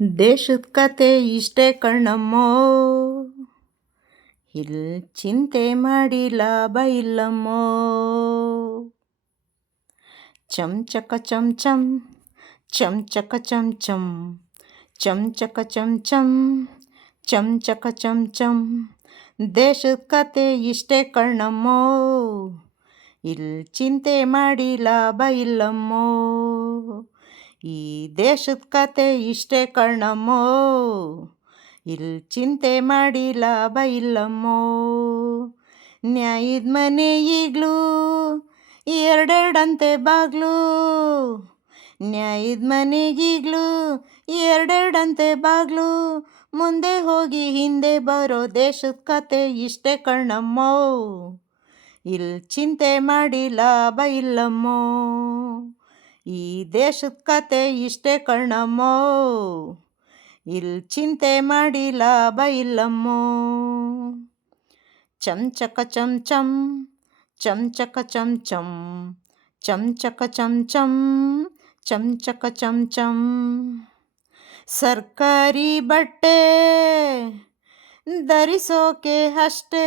ದೇಶದ ಕತೆ ಇಷ್ಟೇ ಕಣ್ಣಮ್ಮೋ, ಇಲ್ಲಿ ಚಿಂತೆ ಮಾಡಿ ಲಾಭ ಇಲ್ಲಮ್ಮೋ. ಚಮಚಕ ಚಮಚಂ ಚಮಚಕ ಚಮಚಂ ಚಮಚಕ ಚಮಚಂ ಚಮಚಕ ಚಮಚಂ. ದೇಶದ ಕತೆ ಇಷ್ಟೇ ಕಣ್ಣಮ್ಮೋ, ಇಲ್ಲಿ ಚಿಂತೆ ಮಾಡಿ ಲಾಭ ಇಲ್ಲಮ್ಮೋ. ಈ ದೇಶದ ಕತೆ ಇಷ್ಟೇ ಕಣ್ಣಮ್ಮೋ, ಇಲ್ಲಿ ಚಿಂತೆ ಮಾಡಿ ಲಾಭ ಇಲ್ಲಮ್ಮೋ. ನ್ಯಾಯದ ಮನೆ ಈಗಲೂ ಎರಡೆರಡಂತೆ ಬಾಗ್ಲು, ನ್ಯಾಯದ ಮನೆಗೀಗ್ಲೂ ಎರಡೆರಡಂತೆ ಬಾಗ್ಲು. ಮುಂದೆ ಹೋಗಿ ಹಿಂದೆ ಬರೋ ದೇಶದ ಕತೆ ಇಷ್ಟೇ ಕಣ್ಣಮ್ಮೋ, ಇಲ್ಲಿ ಚಿಂತೆ ಮಾಡಿ ಲಾಭ ಇಲ್ಲಮ್ಮೋ. ಈ ದೇಶದ ಕತೆ ಇಷ್ಟೇ ಕಣ್ಣಮ್ಮೋ, ಇಲ್ಲಿ ಚಿಂತೆ ಮಾಡಿ ಲಾಭ ಇಲ್ಲಮ್ಮೋ. ಚಮಚಕ ಚಮಚಂ ಚಮಚಕ ಚಮಚಂ ಚಮಚಕ ಚಮಚಂ ಚಮಚಕ ಚಮಚಂ. ಸರ್ಕಾರಿ ಬಟ್ಟೆ ಧರಿಸೋಕೆ ಅಷ್ಟೇ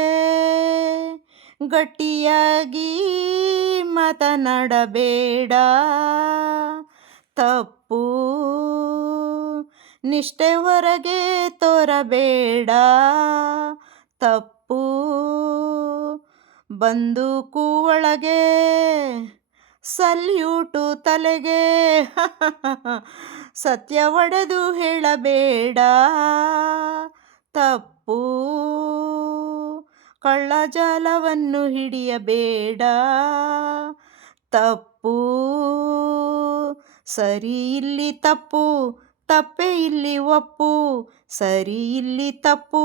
ಗಟ್ಟಿಯಾಗಿ ಮಾತನಾಡಬೇಡ. ತಪ್ಪು ನಿಷ್ಠೆ ಹೊರಗೆ ತೋರಬೇಡ. ತಪ್ಪು ಬಂದೂಕು ಒಳಗೆ ಸಲ್ಯೂಟು ತಲೆಗೆ. ಸತ್ಯ ಒಡೆದು ಹೇಳಬೇಡ. ತಪ್ಪು ಕಳ್ಳಜಾಲವನ್ನು ಹಿಡಿಯಬೇಡ. ತಪ್ಪು ಸರಿ ಇಲ್ಲಿ ತಪ್ಪು, ತಪ್ಪೇ ಇಲ್ಲಿ ಒಪ್ಪು. ಸರಿ ಇಲ್ಲಿ ತಪ್ಪು,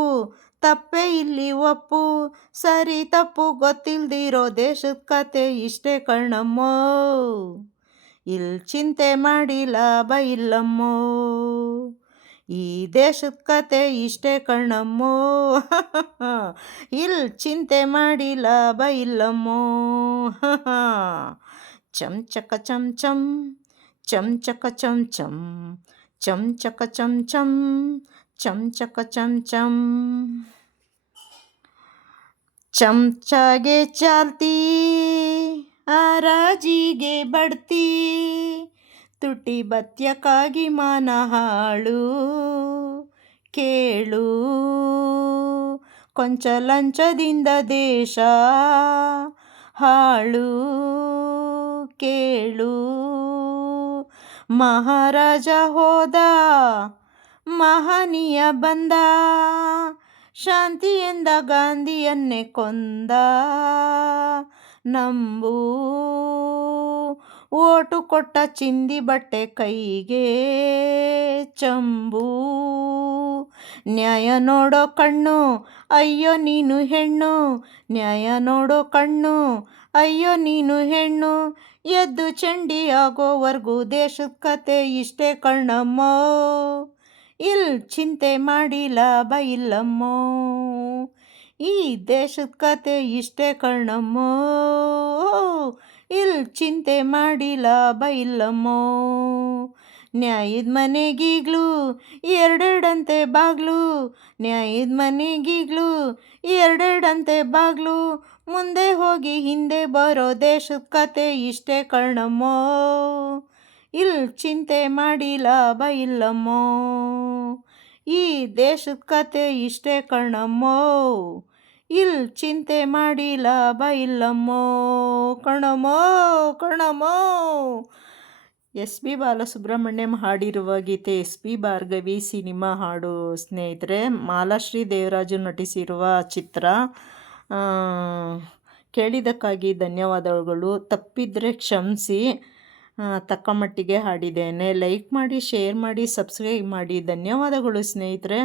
ತಪ್ಪೇ ಇಲ್ಲಿ ಒಪ್ಪು. ಸರಿ ತಪ್ಪು ಗೊತ್ತಿಲ್ದಿರೋ ದೇಶದ ಕತೆ ಇಷ್ಟೇ ಕಣ್ಣಮ್ಮೋ, ಇಲ್ಲಿ ಚಿಂತೆ ಮಾಡಿ ಲಾಭ ಇಲ್ಲಮ್ಮೋ. ಈ ದೇಶದ ಕತೆ ಇಷ್ಟೇ ಕಣ್ಣಮ್ಮೋ, ಇಲ್ಲಿ ಚಿಂತೆ ಮಾಡಿ ಲಾಭ ಇಲ್ಲಮ್ಮೋ. ಚಮಚಕ ಚಮಚಂ ಚಮಚಕ ಚಮಚಂ ಚಮಚಕ ಚಮಚಂ ಚಮಚಕ ಚಮಚಂ. ಚಮಚಾಗೆ ಚಾಲ್ತಿ ಹರಾಜಿಗೆ ಬಡ್ತಿ, ತುಟಿ ಬತ್ಯಕ್ಕಾಗಿ ಮಾನ ಹಾಳು. ಕೇಳು ಕೊಂಚ ಲಂಚದಿಂದ ದೇಶ ಹಾಳು. ಕೇಳು ಮಹಾರಾಜ ಹೋದ ಮಹನೀಯ ಬಂದ, ಶಾಂತಿ ಎಂದ ಗಾಂಧಿಯನ್ನೇ ಕೊಂದ. ನಂಬು ಓಟು ಕೊಟ್ಟ ಚಿಂದಿ ಬಟ್ಟೆ ಕೈಗೆ ಚಂಬು. ನ್ಯಾಯ ನೋಡೋ ಕಣ್ಣು ಅಯ್ಯೋ ನೀನು ಹೆಣ್ಣು, ನ್ಯಾಯ ನೋಡೋ ಕಣ್ಣು ಅಯ್ಯೋ ನೀನು ಹೆಣ್ಣು. ಎದ್ದು ಚಂಡಿ ಆಗೋವರೆಗೂ ದೇಶದ ಕತೆ ಇಷ್ಟೇ ಕಣ್ಣಮ್ಮೋ, ಇಲ್ಲಿ ಚಿಂತೆ ಮಾಡಿ ಲಾಭ ಇಲ್ಲಮ್ಮೋ. ಈ ದೇಶದ ಕತೆ ಇಷ್ಟೇ ಕಣ್ಣಮ್ಮೋ, ಇಲ್ಲಿ ಚಿಂತೆ ಮಾಡಿ ಲಾಭ ಇಲ್ಲಮ್ಮೋ. ನ್ಯಾಯದ ಮನೆಗೀಗ್ಲೂ ಎರಡೆರಡಂತೆ ಬಾಗ್ಲು, ನ್ಯಾಯದ ಮನೆಗೀಗ್ಲೂ ಎರಡೆರಡಂತೆ ಬಾಗ್ಲು. ಮುಂದೆ ಹೋಗಿ ಹಿಂದೆ ಬರೋ ದೇಶದ ಕತೆ ಇಷ್ಟೇ ಕಣ್ಣಮ್ಮೋ, ಇಲ್ಲಿ ಚಿಂತೆ ಮಾಡಿ ಲಾಭ ಇಲ್ಲಮ್ಮೋ. ಈ ದೇಶದ ಕತೆ ಇಷ್ಟೇ ಕಣ್ಣಮ್ಮೋ, ಇಲ್ಲಿ ಚಿಂತೆ ಮಾಡಿ ಲಾಭ ಇಲ್ಲಮ್ಮೋ. ಕಣಮ್ಮೋ ಕಣಮ್ಮೋ. ಎಸ್ ಪಿ ಬಾಲಸುಬ್ರಹ್ಮಣ್ಯಂ ಹಾಡಿರುವ ಗೀತೆ ಎಸ್ ಪಿ ಭಾರ್ಗವಿ ಸಿನಿಮಾ ಹಾಡು ಸ್ನೇಹಿತರೆ. ಮಾಲಾಶ್ರೀ ದೇವರಾಜು ನಟಿಸಿರುವ ಚಿತ್ರ. ಕೇಳಿದ್ದಕ್ಕಾಗಿ ಧನ್ಯವಾದಗಳು. ತಪ್ಪಿದರೆ ಕ್ಷಮಿಸಿ. ತಕ್ಕ ಮಟ್ಟಿಗೆ ಹಾಡಿದ್ದೇನೆ. ಲೈಕ್ ಮಾಡಿ, ಶೇರ್ ಮಾಡಿ, ಸಬ್ಸ್ಕ್ರೈಬ್ ಮಾಡಿ. ಧನ್ಯವಾದಗಳು ಸ್ನೇಹಿತರೆ.